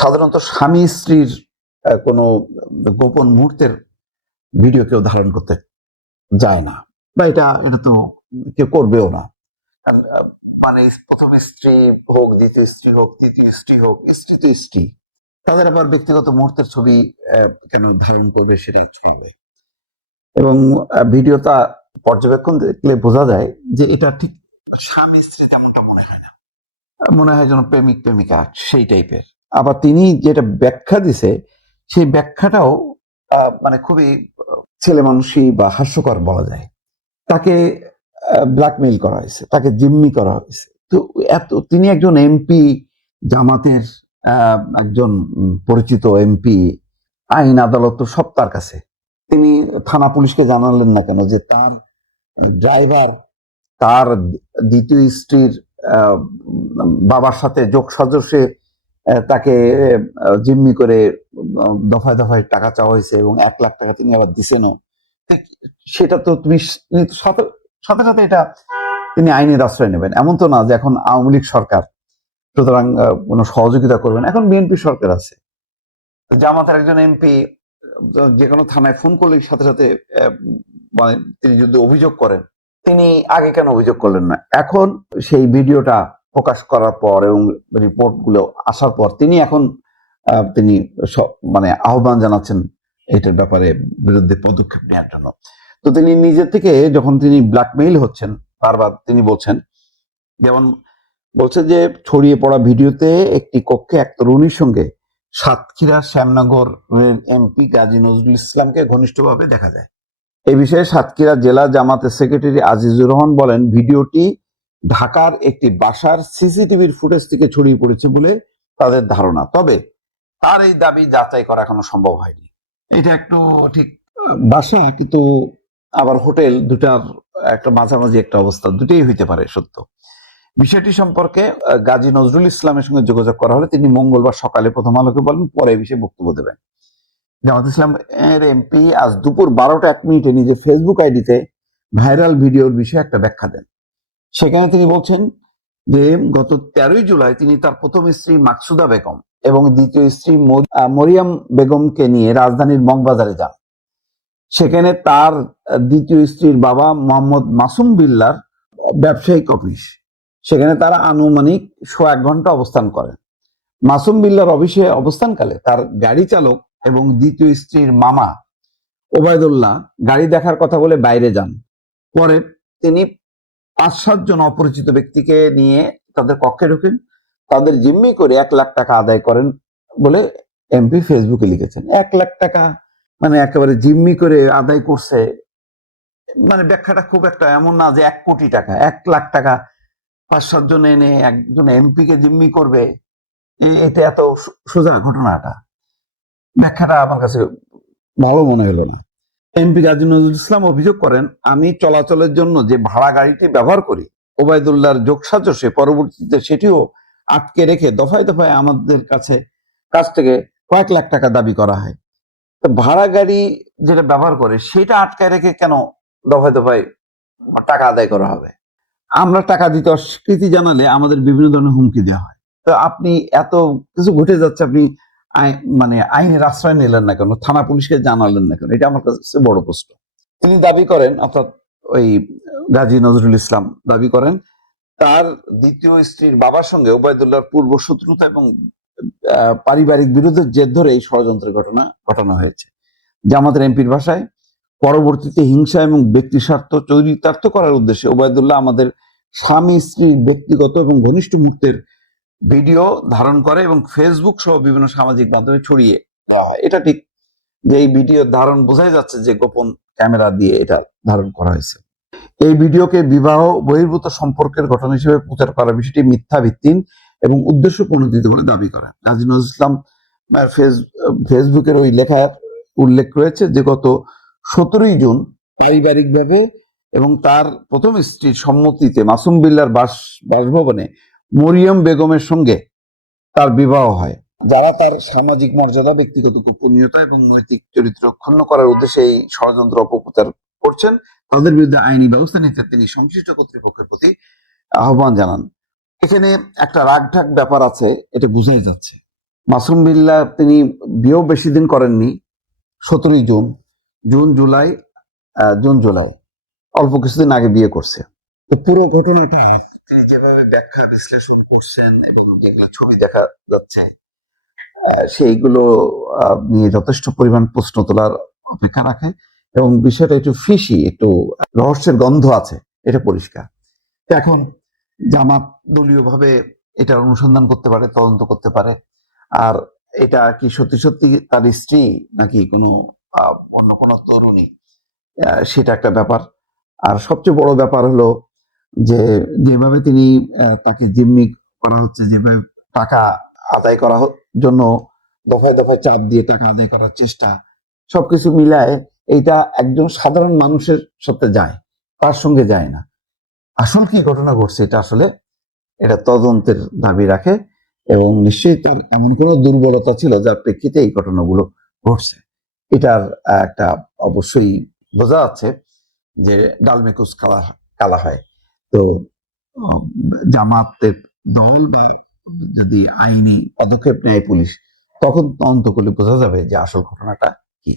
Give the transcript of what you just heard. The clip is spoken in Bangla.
সাধারণত স্বামী স্ত্রীর কোনো গোপন মুহূর্তের ভিডিও কেউ ধারণ করতে যায় না, বা এটা এটা তো কেউ করবেও না। কারণ, মানে প্রথম স্ত্রী হোক, দ্বিতীয় স্ত্রী হোক, তৃতীয় স্ত্রী হোক, স্ত্রী তো স্ত্রী, তাদের আবার ব্যক্তিগত মুহূর্তের ছবি কেন ধারণ করবে সেটা হবে। এবং ভিডিওটা পর্যবেক্ষণ দেখলে বোঝা যায় যে এটা ঠিক স্বামী স্ত্রী তেমনটা মনে হয় না, মনে হয় যেন প্রেমিক প্রেমিকা সেই টাইপের। আবার তিনি যেটা ব্যাখ্যা দিছে সেই ব্যাখ্যাটাও মানে খুবই ছেলে মানুষই বা হাস্যকর বলা যায়। তাকে ব্ল্যাকমেইল করা হয়েছে, তাকে জিম্মি করা হয়েছে। তো তিনি একজন এমপি, জামাতের একজন পরিচিত এমপি, আইন আদালত তো সব তার কাছে। তিনি থানা পুলিশকে জানালেন না কেন যে তার ড্রাইভার তার দ্বিতীয় স্ত্রীর বাবার সাথে যোগ সাজসে তাকে জিম্মি করে দফায় দফায় টাকা চাওয়া হয়েছে এবং 1 লাখ টাকা তিনি আবার দিছেনও। সেটা তো তুমি সাথে সাথে সাথে এটা তিনি আইনের আশ্রয় নেবেন, এমন তো না যে এখন আওয়ামী লীগ সরকার সুতরাং কোনো সহযোগিতা করবেন। এখন বিএনপি সরকার আছে, জামাতের একজন এমপি যে কোনো থানায় ফোন করলেই সাথে সাথে মানে তিনি যদি অভিযোগ করেন, তিনি আগে কেন অভিযোগ করলেন না? এখন সেই ভিডিওটা প্রকাশ করার পর এবং রিপোর্ট গুলো আসার পর তিনি এখন তিনি মানে আহ্বান জানাচ্ছেন এটার ব্যাপারে বিরুদ্ধে পদক্ষেপ নেওয়ার জন্য। তো তিনি নিজে থেকে যখন তিনি ব্ল্যাকমেইল হচ্ছেন, বারবার তিনি বলছেন, যেমন বলছে যে ছড়িয়ে পড়া ভিডিওতে একটি কক্ষে এক তরুণীর সঙ্গে সাতক্ষীরা শ্যামনগর এমপি গাজী নজরুল ইসলামকে ঘনিষ্ঠভাবে দেখা যায়। এ বিষয়ে সাতক্ষীরা জেলা জামাতের সেক্রেটারি আজিজুর রহমান বলেন, ভিডিওটি ঢাকার একটি বাসার সিসিটিভির ফুটেজ থেকে ছড়িয়ে পড়েছে বলে তাদের ধারণা। তবে তার এই দাবি যাচাই করা এখনো সম্ভব হয়নি। এটা একটু ঠিক বাসা, কিন্তু আবার হোটেল, দুটার একটা মাঝামাঝি একটা অবস্থা, দুটোই হইতে পারে সত্য। বিষয়টি সম্পর্কে গাজী নজরুল ইসলামের সঙ্গে যোগাযোগ করা হলে তিনি মঙ্গলবার সকালে প্রথম আলোকে বলেন পরে এই বিষয়ে বক্তব্য দেবেন। জামাত ইসলাম এর এমপি আজ দুপুর 12টা 1 মিনিটে নিজের ফেসবুক আইডিতে ভাইরাল ভিডিওর বিষয়ে একটা ব্যাখ্যা দেন। সেখানে তিনি বলছেন যে গত 13ই জুলাই তিনি তার প্রথম স্ত্রী মাকসুদা বেগম এবং দ্বিতীয় স্ত্রী মরিয়াম বেগমকে নিয়ে রাজধানীর মগবাজারে যান। সেখানে তার দ্বিতীয় স্ত্রীর বাবা মোহাম্মদ মাসুম বিল্লার ব্যবসায়িক অফিস, সেখানে তারা আনুমানিক 1 ঘন্টা অবস্থান করেন। মাসুম বিল্লার অফিসে অবস্থানকালে তার গাড়ি চালক এবং দ্বিতীয় স্ত্রীর মামা ওবায়দুল্লাহ গাড়ি দেখার কথা বলে বাইরে যান। পরে তিনি 5-7 জন অপরিচিত ব্যক্তিকে নিয়ে তাদের কক্ষে ঢোকেন, তাদের জিম্মি করে 1 লাখ টাকা আদায় করেন বলে এমপি ফেসবুকে লিখেছেন। 1 লাখ টাকা মানে একেবারে জিম্মি করে আদায় করছে, মানে ব্যাখ্যাটা খুব একটা এমন না যে 1 কোটি টাকা, 1 লাখ টাকা 5-7 জন এনে একজন এমপি কে জিম্মি করবে, এটা এত সোজা ঘটনাটা? ব্যাখ্যাটা আমার কাছে ভালো মনে হলো না। এমপি গাজী নজরুল ইসলাম অভিযোগ করেন, আমি চলাচলের জন্য যে ভাড়া গাড়িটি ব্যবহার করি, ওবায়দুল্লাহর যোগসাজশে পরবর্তীতে সেটিও আটকে রেখে দফায় দফায় আমাদের কাছ থেকে কয়েক লাখ টাকা দাবি করা হয়। তো ভাড়া গাড়ি যেটা ব্যবহার করে সেটা আটকায় রেখে কেন দফায় দফায় টাকা আদায় করা হবে? আমরা টাকা দিতে অস্বীকৃতি জানালে আমাদের বিভিন্ন ধরনের হুমকি দেওয়া হয়। তো আপনি এত কিছু ঘটে যাচ্ছে, আপনি মানে আইনের আশ্রয় নিলেন না কেন, থানা পুলিশকে জানালেন না কেন? এটা আমার কাছে বড় প্রশ্ন। তিনি দাবি করেন, অর্থাৎ ওই গাজী নজরুল ইসলাম দাবি করেন, তার দ্বিতীয় স্ত্রীর বাবার সঙ্গে ওবায়দুল্লাহর পূর্ব শত্রুতা এবং পারিবারিক বিরোধের জের ধরে এই ষড়যন্ত্রের ঘটনা হয়েছে। জামাতের এমপির ভাষায়, পরবর্তীতে হিংসা এবং ব্যক্তি স্বার্থ চরিতার্থ করার উদ্দেশ্যে ওবায়দুল্লাহ আমাদের স্বামী স্ত্রীর ব্যক্তিগত এবং ঘনিষ্ঠ মুহূর্তের ভিডিও ধারণ করে এবং ফেসবুক সহ বিভিন্ন সামাজিক মাধ্যমে ছড়িয়ে দেওয়া হয়। এটা ঠিক যে এই ভিডিও ধারণ বোঝাই যাচ্ছে যে গোপন ক্যামেরা দিয়ে এটা ধারণ করা হয়েছে। এই ভিডিওকে বিবাহ বহির্ভূত সম্পর্কের ঘটনা হিসেবে প্রচার করার বিষয়টি মিথ্যা ভিত্তিহীন এবং উদ্দেশ্য প্রণোদিত বলে দাবি করেন। গাজী নজরুল ইসলাম ফেসবুকের ওই লেখার উল্লেখ রয়েছে যে গত 17ই জুন পারিবারিকভাবে এবং তার প্রথম স্ত্রীর সম্মতিতে মাসুম বিল্লার বাসভবনে মরিয়ম বেগমের সঙ্গে তার বিবাহ হয়। যারা তার সামাজিক মর্যাদা, ব্যক্তিগত গোপনীয়তা এবং নৈতিক চরিত্র ক্ষুণ্ণ করার উদ্দেশ্যে এই ষড়যন্ত্র অপপ্রচার করছেন, তাদের বিরুদ্ধে আইনি ব্যবস্থা নিতে তিনি সংশ্লিষ্ট কর্তৃপক্ষের প্রতি আহ্বান জানান। এখানে একটা রাগঢাক ব্যাপার আছে, এটা বোঝাই যাচ্ছে। মাসুম বিল্লাহ তিনি বিয়েও বেশি দিন করেননি, 17ই জুন, জুন জুলাই অল্প কিছুদিন আগে বিয়ে করছে। তো পুরো ঘটনাটা তিনি যেভাবে ব্যাখ্যা বিশ্লেষণ করছেন এবং যেগুলো ছবি দেখা যাচ্ছে সেইগুলো নিয়ে যথেষ্ট পরিমাণ প্রশ্ন তোলার অপেক্ষা রাখে এবং বিষয়টা একটু ফিশি, একটু রহস্যের গন্ধ আছে, এটা পরিষ্কার। তো এখন জামাত দলীয়ভাবে এটা অনুসন্ধান করতে পারে, তদন্ত করতে পারে। আর এটা কি সত্যি সত্যি তার স্ত্রী নাকি কোনো অন্য কোনো তরুণী, সেটা একটা ব্যাপার। আর সবচেয়ে বড় ব্যাপার হলো যে যেভাবে তিনি তাকে জিম্মি করা হচ্ছে, যেভাবে টাকা আদায় করা জন্য দফায় দফায় চাপ দিয়ে টাকা আদায় করার চেষ্টা, সবকিছু মিলায় এইটা একজন সাধারণ মানুষের সাথে যায়, তার সঙ্গে যায় না। আসল কি ঘটনা ঘটছে এটা আসলে এটা তদন্তের দাবি রাখে এবং নিশ্চয়ই তার এমন কোনো দুর্বলতা ছিল যার প্রেক্ষিতে এই ঘটনাগুলো ঘটছে। এটার একটা অবশ্যই বোঝা যাচ্ছে যে ডালমেকুস কালা কালা হয়। তো আহ, জামাতের দল বা যদি আইনি পদক্ষেপ নেয় পুলিশ, তখন তদন্ত করলে বোঝা যাবে যে আসল ঘটনাটা কি।